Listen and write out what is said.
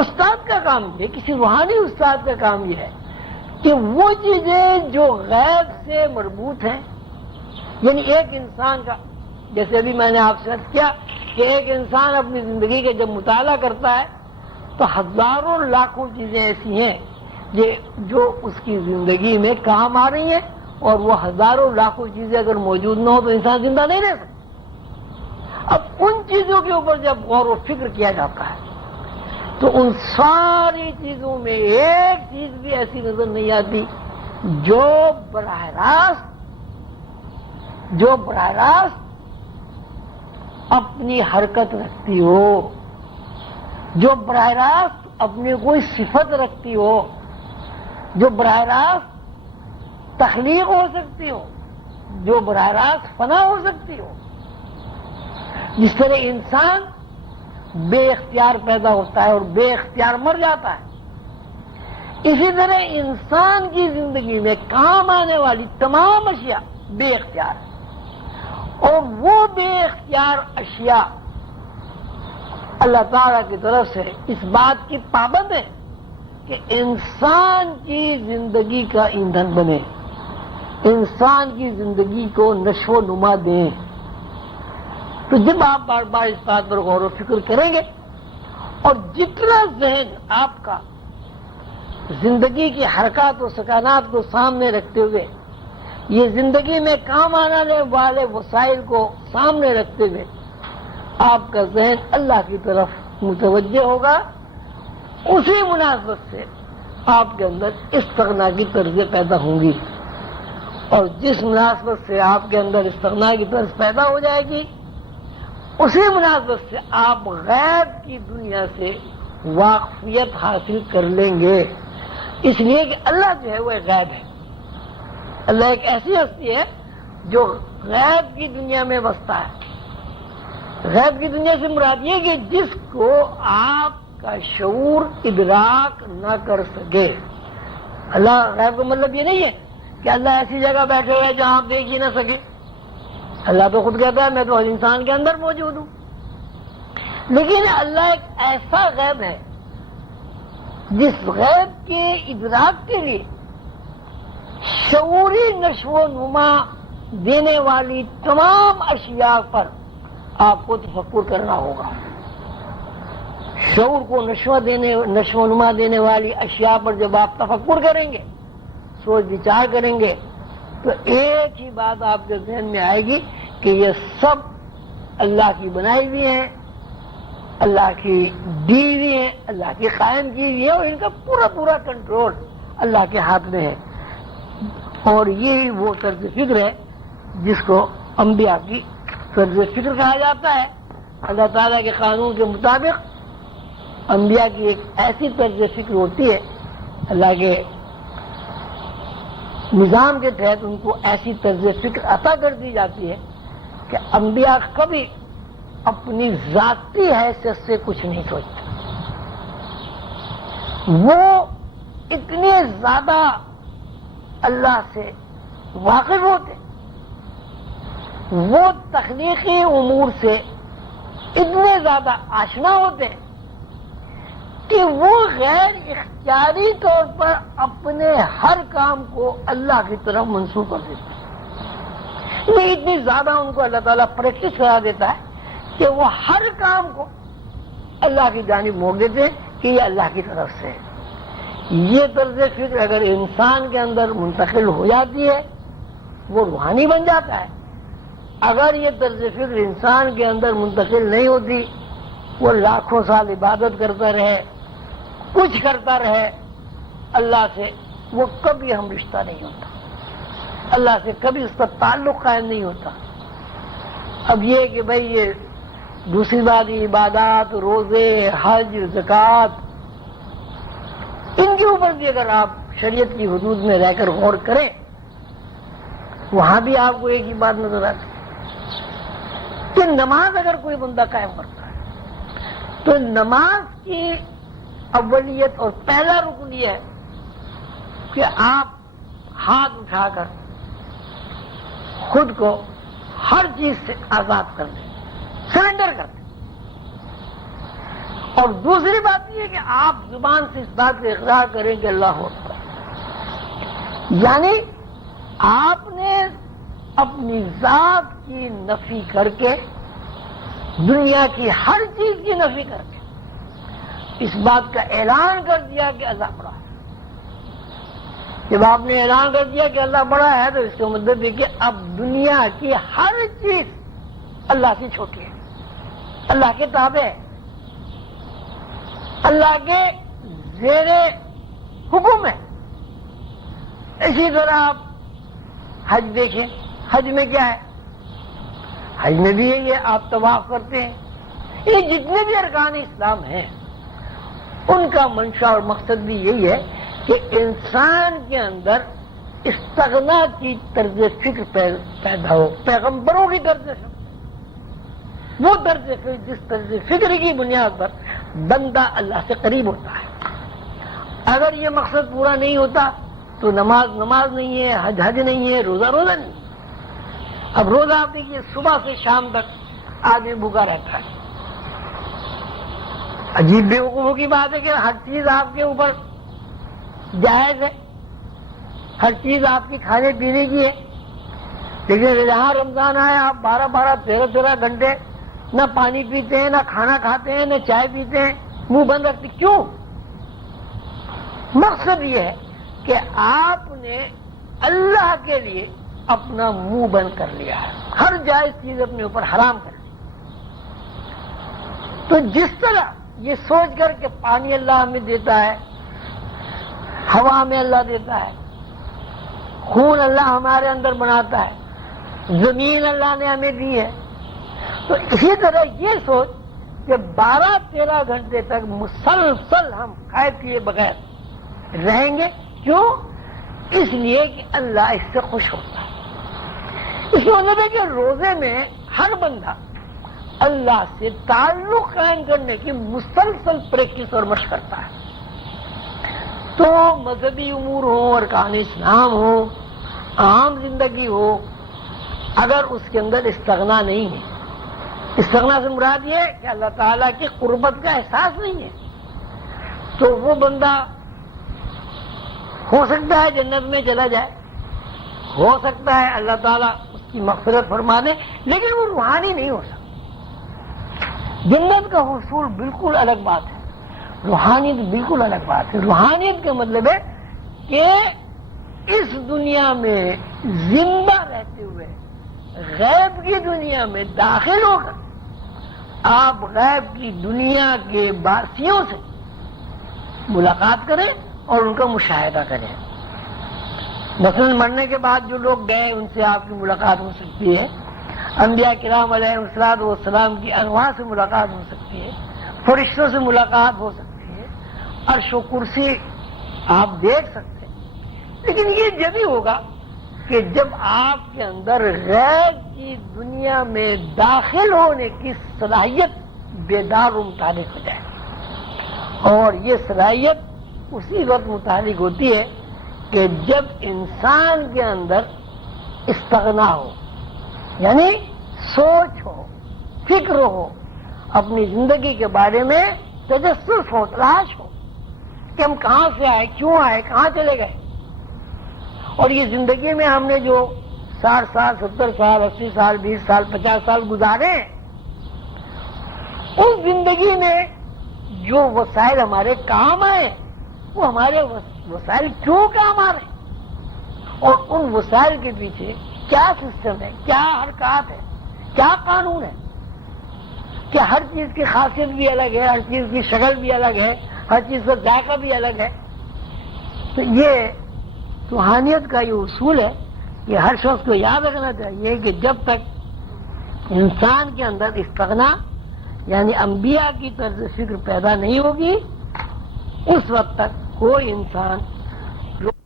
استاد کا کام یہ، کسی روحانی استاد کا کام یہ ہے کہ وہ چیزیں جو غیب سے مربوط ہیں، یعنی ایک انسان کا، جیسے ابھی میں نے آپ سے عرض کیا کہ ایک انسان اپنی زندگی کا جب مطالعہ کرتا ہے تو ہزاروں لاکھوں چیزیں ایسی ہیں جو اس کی زندگی میں کام آ رہی ہیں، اور وہ ہزاروں لاکھوں چیزیں اگر موجود نہ ہو تو انسان زندہ نہیں رہ سکتا۔ اب ان چیزوں کے اوپر جب غور و فکر کیا جاتا ہے تو ان ساری چیزوں میں ایک چیز بھی ایسی نظر نہیں آتی جو براہ راست اپنی حرکت رکھتی ہو، جو براہ راست اپنی کوئی صفت رکھتی ہو، جو براہ راست تخلیق ہو سکتی ہو، جو براہ راست فنا ہو سکتی ہو۔ جس طرح انسان بے اختیار پیدا ہوتا ہے اور بے اختیار مر جاتا ہے، اسی طرح انسان کی زندگی میں کام آنے والی تمام اشیاء بے اختیار ہیں، اور وہ بے اختیار اشیاء اللہ تعالیٰ کی طرف سے اس بات کی پابند ہے کہ انسان کی زندگی کا ایندھن بنے، انسان کی زندگی کو نشو و نما دیں۔ تو جب آپ بار بار اس بات پر غور و فکر کریں گے اور جتنا ذہن آپ کا زندگی کی حرکات و سکانات کو سامنے رکھتے ہوئے، یہ زندگی میں کام آنے والے وسائل کو سامنے رکھتے ہوئے آپ کا ذہن اللہ کی طرف متوجہ ہوگا، اسی مناسبت سے آپ کے اندر استغنا کی طرزیں پیدا ہوں گی، اور جس مناسبت سے آپ کے اندر استغنا کی طرز پیدا ہو جائے گی، اسی مناسبت سے آپ غیب کی دنیا سے واقفیت حاصل کر لیں گے۔ اس لیے کہ اللہ جو ہے وہ ایک غیب ہے، اللہ ایک ایسی ہستی ہے جو غیب کی دنیا میں بستا ہے۔ غیب کی دنیا سے مراد یہ کہ جس کو آپ کا شعور ادراک نہ کر سکے۔ اللہ غیب کا مطلب یہ نہیں ہے کہ اللہ ایسی جگہ بیٹھے ہوئے جہاں آپ دیکھ ہی نہ سکے۔ اللہ تو خود کہتا ہے میں تو ہر انسان کے اندر موجود ہوں، لیکن اللہ ایک ایسا غیب ہے جس غیب کے ادراک کے لیے شعوری نشو و نما دینے والی تمام اشیاء پر آپ کو تفکر کرنا ہوگا۔ شعور کو نشو و نما دینے والی اشیاء پر جب آپ تفکر کریں گے، سوچ وچار کریں گے، تو ایک ہی بات آپ کے ذہن میں آئے گی کہ یہ سب اللہ کی بنائی ہوئی ہیں، اللہ کی دی ہوئی ہیں، اللہ کی قائم کی ہوئی ہے، اور ان کا پورا کنٹرول اللہ کے ہاتھ میں ہے۔ اور یہی وہ طرز فکر ہے جس کو انبیاء کی طرز فکر کہا جاتا ہے۔ اللہ تعالیٰ کے قانون کے مطابق انبیاء کی ایک ایسی طرز فکر ہوتی ہے، اللہ کے نظام کے تحت ان کو ایسی طرز فکر عطا کر دی جاتی ہے کہ انبیاء کبھی اپنی ذاتی حیثیت سے کچھ نہیں سوچتے۔ وہ اتنے زیادہ اللہ سے واقف ہوتے، وہ تخلیقی امور سے اتنے زیادہ آشنا ہوتے ہیں کہ وہ غیر اختیاری طور پر اپنے ہر کام کو اللہ کی طرف منسوخ کر دیتے ہیں۔ یہ اتنی زیادہ ان کو اللہ تعالیٰ پریکٹس کرا دیتا ہے کہ وہ ہر کام کو اللہ کی جانب موڑ دیتے ہیں کہ یہ اللہ کی طرف سے ہے۔ یہ طرز فکر اگر انسان کے اندر منتقل ہو جاتی ہے وہ روحانی بن جاتا ہے۔ اگر یہ طرز فکر انسان کے اندر منتقل نہیں ہوتی، وہ لاکھوں سال عبادت کرتا رہے، کچھ کرتا رہے، اللہ سے وہ کبھی ہم رشتہ نہیں ہوتا، اللہ سے کبھی اس کا تعلق قائم نہیں ہوتا۔ اب یہ کہ بھئی یہ دوسری بات، عبادات، روزے، حج، زکوٰۃ، ان کے اوپر بھی اگر آپ شریعت کی حدود میں رہ کر غور کریں، وہاں بھی آپ کو ایک ہی بات نظر آتی ہے کہ نماز اگر کوئی بندہ قائم کرتا ہے تو نماز کی اولیت اور پہلا رکن یہ ہے کہ آپ ہاتھ اٹھا کر خود کو ہر چیز سے آزاد کر دیں، سرنڈر کر دیں، اور دوسری بات یہ ہے کہ آپ زبان سے اس بات کا اقرار کریں کہ اللہ ہوتا ہے، یعنی آپ نے اپنی ذات کی نفی کر کے، دنیا کی ہر چیز کی نفی کر کے اس بات کا اعلان کر دیا کہ اللہ بڑا ہے۔ جب آپ نے اعلان کر دیا کہ اللہ بڑا ہے تو اس کا مطلب ہے کہ اب دنیا کی ہر چیز اللہ سے چھوٹی ہے، اللہ کے تابع ہے، اللہ کے زیر حکم ہے۔ اسی طرح آپ حج دیکھیں، حج میں کیا ہے؟ حج میں بھی یہی ہے، آپ طواف کرتے ہیں۔ یہ جتنے بھی ارکان اسلام ہیں ان کا منشا اور مقصد بھی یہی ہے کہ انسان کے اندر استغنا کی طرز فکر پیدا ہو، پیغمبروں کی طرز فکر، وہ طرز فکر جس طرز فکر کی بنیاد پر بندہ اللہ سے قریب ہوتا ہے۔ اگر یہ مقصد پورا نہیں ہوتا تو نماز نہیں ہے، حج نہیں ہے، روزہ نہیں ہے۔ اب روزہ آپ دیکھیے صبح سے شام تک آدمی بھوکا رہتا ہے۔ عجیب بیوقوفوں کی بات ہے کہ ہر چیز آپ کے اوپر جائز ہے، ہر چیز آپ کی کھانے پینے کی ہے، لیکن جہاں رمضان آئے آپ 12 13 گھنٹے نہ پانی پیتے ہیں، نہ کھانا کھاتے ہیں، نہ چائے پیتے ہیں، منہ بند رکھتے۔ کیوں؟ مقصد یہ ہے کہ آپ نے اللہ کے لیے اپنا منہ بند کر لیا ہے، ہر جائز چیز اپنے اوپر حرام کر لی۔ تو جس طرح یہ سوچ کر کہ پانی اللہ ہمیں دیتا ہے، ہوا میں اللہ دیتا ہے، خون اللہ ہمارے اندر بناتا ہے، زمین اللہ نے ہمیں دی ہے، تو اسی طرح یہ سوچ کہ 12-13 گھنٹے تک مسلسل ہم کھائے پیے بغیر رہیں گے۔ کیوں؟ اس لیے کہ اللہ اس سے خوش ہوتا ہے۔ اس کا مطلب ہے کہ روزے میں ہر بندہ اللہ سے تعلق قائم کرنے کی مسلسل پریکٹس اور مشق کرتا ہے۔ تو مذہبی امور ہو، ارکان اسلام ہو، عام زندگی ہو، اگر اس کے اندر استغنا نہیں ہے، استغنا سے مراد یہ ہے کہ اللہ تعالیٰ کی قربت کا احساس نہیں ہے، تو وہ بندہ ہو سکتا ہے جنت میں چلا جائے، ہو سکتا ہے اللہ تعالیٰ اس کی مغفرت فرما دے، لیکن وہ روحانی نہیں ہو سکتا۔ جنت کا حصول بالکل الگ بات ہے، روحانیت بالکل الگ بات ہے۔ روحانیت کا مطلب ہے کہ اس دنیا میں زندہ رہتے ہوئے غیب کی دنیا میں داخل ہو کر آپ غیب کی دنیا کے باسیوں سے ملاقات کریں اور ان کا مشاہدہ کریں۔ مثلا مرنے کے بعد جو لوگ گئے ان سے آپ کی ملاقات ہو سکتی ہے، انبیاء کرام علیہ الصلوۃ والسلام کی ارواح سے ملاقات ہو سکتی ہے، فرشتوں سے ملاقات ہو سکتی ہے، عرش و کرسی آپ دیکھ سکتے ہیں، لیکن یہ جب ہی ہوگا کہ جب آپ کے اندر غیب کی دنیا میں داخل ہونے کی صلاحیت بیدار و متعلق ہو جائے، اور یہ صلاحیت اسی وقت متعلق ہوتی ہے کہ جب انسان کے اندر استغنا ہو، یعنی سوچ ہو، فکر ہو، اپنی زندگی کے بارے میں تجسس ہو، تلاش ہو کہ ہم کہاں سے آئے، کیوں آئے، کہاں چلے گئے، اور یہ زندگی میں ہم نے جو 60 سال 70 سال 80 سال 20 سال 50 سال گزارے ہیں، اس زندگی میں جو وسائل ہمارے کام آئے وہ ہمارے وسائل کیوں کام آ رہے ہیں، اور ان وسائل کے پیچھے کیا سسٹم ہے، کیا حرکات ہے، کیا قانون ہے، کہ ہر چیز کی خاصیت بھی الگ ہے، ہر چیز کی شکل بھی الگ ہے، ہر چیز کا ذائقہ بھی الگ ہے۔ تو یہ روحانیت کا یہ اصول ہے کہ ہر شخص کو یاد رکھنا چاہیے کہ جب تک انسان کے اندر استغنا یعنی انبیاء کی طرز فکر پیدا نہیں ہوگی، اس وقت تک کوئی انسان